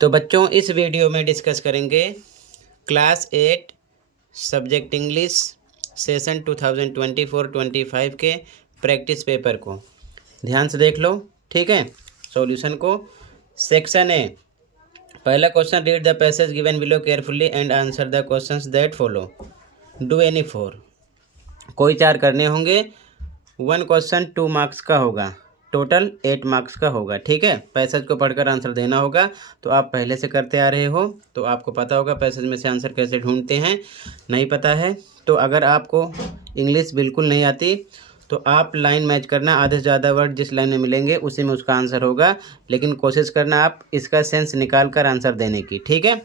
तो बच्चों इस वीडियो में डिस्कस करेंगे क्लास 8 सब्जेक्ट इंग्लिश सेशन 2024-25 के प्रैक्टिस पेपर को ध्यान से देख लो। ठीक है, सॉल्यूशन को। सेक्शन ए, पहला question, read the passage given below carefully and answer the questions that follow. Do any four, कोई 4 करने होंगे। 1 क्वेश्चन 2 मार्क्स का होगा, टोटल 8 मार्क्स का होगा। ठीक है, पैसेज को पढ़कर आंसर देना होगा। तो आप पहले से करते आ रहे हो तो आपको पता होगा पैसेज में से आंसर कैसे ढूंढते हैं। नहीं पता है तो अगर आपको इंग्लिश बिल्कुल नहीं आती तो आप लाइन मैच करना, आधे से ज़्यादा वर्ड जिस लाइन में मिलेंगे उसी में उसका आंसर होगा, लेकिन कोशिश करना आप इसका सेंस निकाल कर आंसर देने की। ठीक है,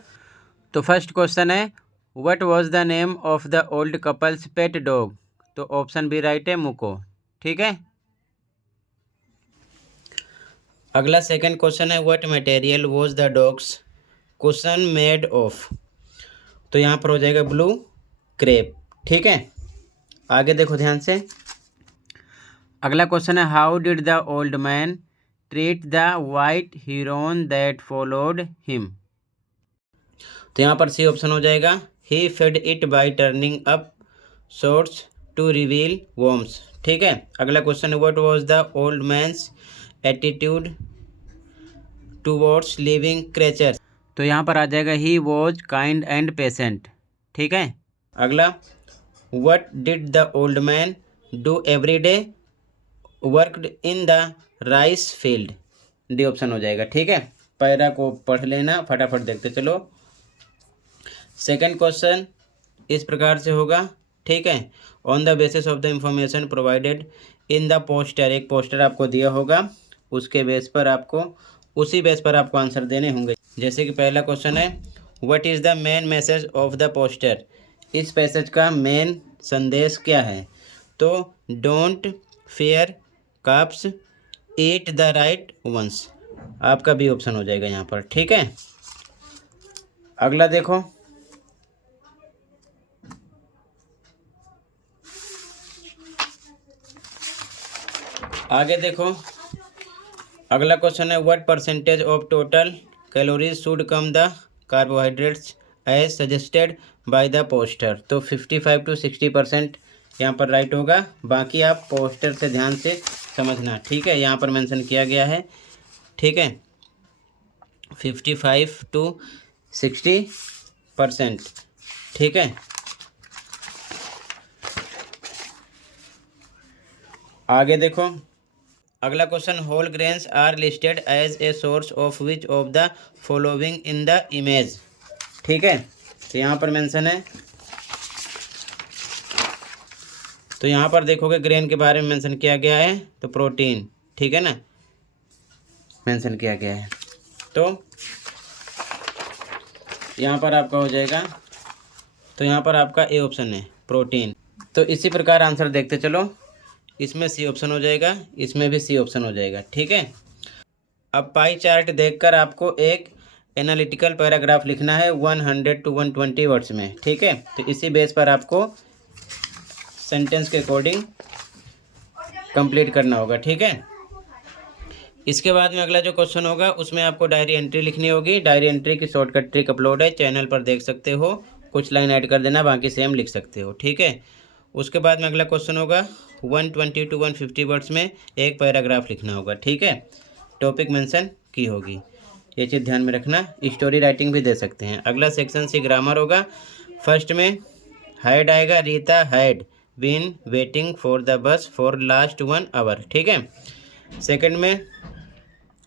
तो फर्स्ट क्वेश्चन है, what was the name of the old couples pet dog. तो ऑप्शन बी राइट है, मुको। ठीक है, अगला सेकंड क्वेश्चन है, what material was the dogs cushion made of. तो यहाँ पर हो जाएगा ब्लू क्रेप। ठीक है, आगे देखो ध्यान से। अगला क्वेश्चन है, how did the old man treat the white heron that followed him. तो यहाँ पर सी ऑप्शन हो जाएगा, he fed it by turning up shorts to reveal worms. ठीक है, अगला क्वेश्चन है, what was the old man's attitude towards living creatures. तो यहाँ पर आ जाएगा, he was kind and patient. ठीक है, अगला, what did the old man do every day worked in the rice field. D option हो जाएगा। ठीक है, पैरा को पढ़ लेना, फटाफट देखते चलो। सेकंड क्वेश्चन इस प्रकार से होगा। ठीक है, on the basis of the information provided in the poster, एक पोस्टर आपको दिया होगा, उसके बेस पर आपको, उसी बेस पर आपको आंसर देने होंगे। जैसे कि पहला क्वेश्चन है, what is the main message of the poster. इस पैसेज का मेन संदेश क्या है। तो डोंट फेयर काप्स, ईट द राइट वंस। आपका भी ऑप्शन हो जाएगा यहाँ पर। ठीक है, अगला देखो, आगे देखो। अगला क्वेश्चन है, what percentage of total calories should come the carbohydrates as suggested by the poster. तो 55 to 60% यहाँ पर राइट होगा। बाकी आप पोस्टर से ध्यान से समझना। ठीक है, यहाँ पर मेंशन किया गया है। ठीक है, 55 to 60%। ठीक है, आगे देखो। अगला question, whole grains are listed as a source of which of the following in the image. ठीक है, तो यहाँ पर मेंशन है। तो यहाँ पर देखोगे ग्रेन के बारे में मेंशन किया गया है, तो प्रोटीन। ठीक है ना, मेंशन किया गया है। तो यहाँ पर आपका हो जाएगा, तो यहाँ पर आपका ए ऑप्शन है, प्रोटीन। तो इसी प्रकार आंसर देखते चलो। इसमें सी ऑप्शन हो जाएगा, इसमें भी सी ऑप्शन हो जाएगा। ठीक है, अब पाई चार्ट देखकर आपको एक एनालिटिकल पैराग्राफ लिखना है 100 to 120 वर्ड्स में। ठीक है, तो इसी बेस पर आपको सेंटेंस के अकॉर्डिंग कंप्लीट करना होगा। ठीक है, इसके बाद में अगला जो क्वेश्चन होगा उसमें आपको डायरी एंट्री लिखनी होगी। डायरी एंट्री की शॉर्टकट ट्रिक अपलोड है, चैनल पर देख सकते हो। कुछ लाइन ऐड कर देना, बाकी सेम लिख सकते हो। ठीक है, उसके बाद में अगला क्वेश्चन होगा 120 to 150 वर्ड्स में एक पैराग्राफ लिखना होगा। ठीक है, टॉपिक मेंशन की होगी, ये चीज़ ध्यान में रखना। स्टोरी राइटिंग भी दे सकते हैं। अगला सेक्शन सी ग्रामर होगा। फर्स्ट में हैड आएगा, Rita had been waiting for the bus for last 1 hour. ठीक है, सेकंड में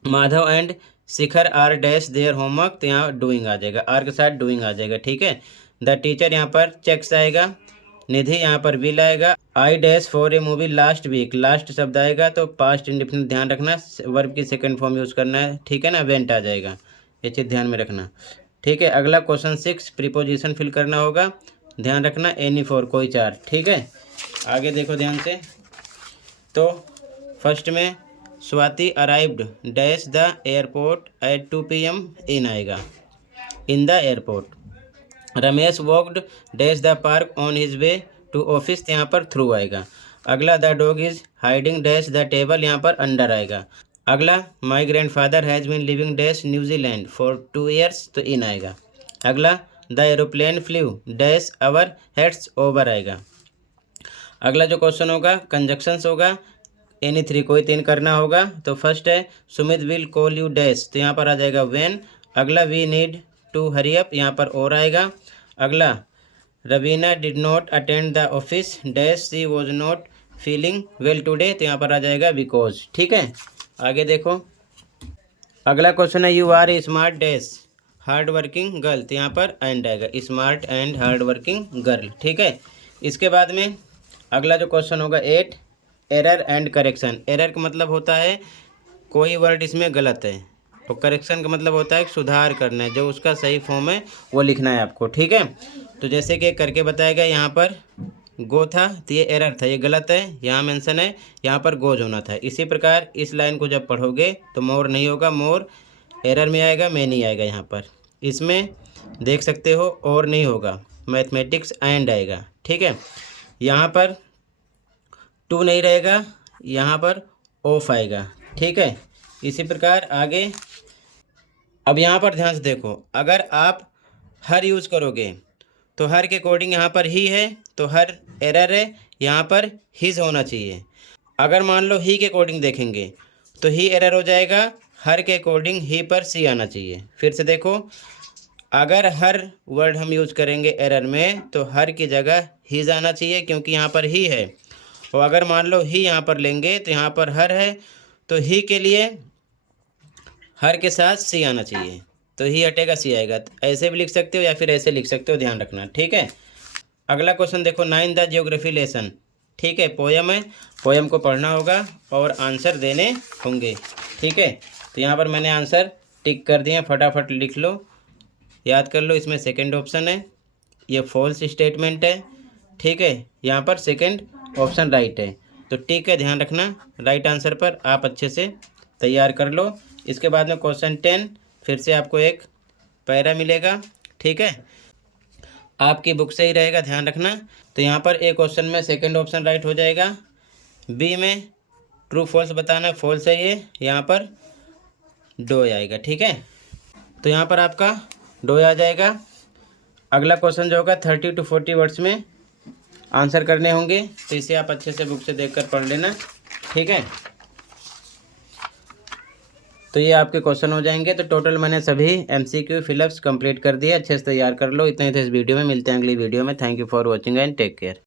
Madhav and Shikhar are dash their homework, तो यहाँ डूइंग आ जाएगा, आर के साथ डूइंग आ जाएगा। ठीक है, द टीचर यहाँ पर चेक्स आएगा, निधि यहाँ पर विल आएगा, I dash for a movie last week, last शब्द आएगा तो पास्ट इंडेफिनिट ध्यान रखना, वर्ब की सेकंड फॉर्म यूज़ करना है। ठीक है ना, वेंट आ जाएगा, ये चीज़ ध्यान में रखना। ठीक है, अगला क्वेश्चन 6, प्रीपोजिशन फिल करना होगा, ध्यान रखना, एनी फॉर, कोई 4। ठीक है, आगे देखो ध्यान से। तो फर्स्ट में Swati arrived dash the airport at 2 PM in आएगा, in the airport. Ramesh walked dash the park on his way to office, यहाँ पर थ्रू आएगा। अगला, the dog is hiding dash the table, यहाँ पर अंडर आएगा। अगला my grandfather has been living dash New Zealand for 2 years, तो in आएगा। अगला the aeroplane flew dash our heads over आएगा। अगला जो क्वेश्चन होगा कंजक्शंस होगा, एनी 3 कोई 3 करना होगा। तो फर्स्ट है Sumit will call you dash, तो यहाँ पर आ जाएगा व्हेन। अगला we need to hurry up, यहाँ पर और आएगा। अगला Raveena did not attend the office dash she was not feeling well today, तो यहाँ पर आ जाएगा बिकॉज। ठीक है, आगे देखो। अगला क्वेश्चन है you are a smart dash hard working girl, तो यहाँ पर एंड आएगा, smart and hard working girl. ठीक है, इसके बाद में अगला जो क्वेश्चन होगा 8 एरर एंड करेक्शन। एरर का मतलब होता है कोई वर्ड इसमें गलत है, और करेक्शन का मतलब होता है सुधार करना है, जो उसका सही फॉर्म है वो लिखना है आपको। ठीक है, तो जैसे कि करके बताया गया, यहाँ पर गो था तो ये एरर था, ये गलत है, यहाँ मेंशन है, यहाँ पर गोज होना था। इसी प्रकार इस लाइन को जब पढ़ोगे तो मोर नहीं होगा, मोर एरर में आएगा, में नहीं आएगा। यहाँ पर इसमें देख सकते हो और नहीं होगा, मैथमेटिक्स एंड आएगा। ठीक है, यहाँ पर टू नहीं रहेगा, यहाँ पर ऑफ आएगा। ठीक है, इसी प्रकार आगे। अब यहाँ पर ध्यान से देखो, अगर आप हर यूज़ करोगे तो हर के अकॉर्डिंग यहाँ पर ही है, तो हर एरर है, यहाँ पर हिज होना चाहिए। अगर मान लो ही के अकॉर्डिंग देखेंगे तो ही एरर हो जाएगा, हर के अकॉर्डिंग ही पर सी आना चाहिए। फिर से देखो, अगर हर वर्ड हम यूज़ करेंगे एरर में तो हर की जगह हिज आना चाहिए, क्योंकि यहाँ पर ही है। और अगर मान लो ही यहाँ पर लेंगे तो यहाँ पर हर है, तो ही के लिए हर के साथ सी आना चाहिए, तो ही हटेगा सी आएगा। ऐसे भी लिख सकते हो या फिर ऐसे लिख सकते हो, ध्यान रखना। ठीक है, अगला क्वेश्चन देखो 9 द ज्योग्राफी लेसन। ठीक है, पोयम है, पोयम को पढ़ना होगा और आंसर देने होंगे। ठीक है, तो यहाँ पर मैंने आंसर टिक कर दिए, फटाफट लिख लो, याद कर लो। इसमें सेकंड ऑप्शन है, ये फॉल्स स्टेटमेंट है। ठीक है, यहाँ पर सेकंड ऑप्शन राइट है, तो टिक है, ध्यान रखना। राइट आंसर पर आप अच्छे से तैयार कर लो। इसके बाद में क्वेश्चन 10, फिर से आपको एक पैरा मिलेगा। ठीक है, आपकी बुक से ही रहेगा, ध्यान रखना। तो यहाँ पर ए क्वेश्चन में सेकंड ऑप्शन राइट हो जाएगा, बी में ट्रू फॉल्स बताना, फॉल्स है ये, यहाँ पर डो आएगा। ठीक है, तो यहाँ पर आपका डो आ जाएगा। अगला क्वेश्चन जो होगा 30 to 40 वर्ड्स में आंसर करने होंगे, तो इसे आप अच्छे से बुक से देखकर पढ़ लेना। ठीक है, तो ये आपके क्वेश्चन हो जाएंगे। तो टोटल मैंने सभी MCQ फिलअप्स कंप्लीट कर दिए, अच्छे से तैयार कर लो। इतने थे इस वीडियो में, मिलते हैं अगली वीडियो में। Thank you for watching and take care.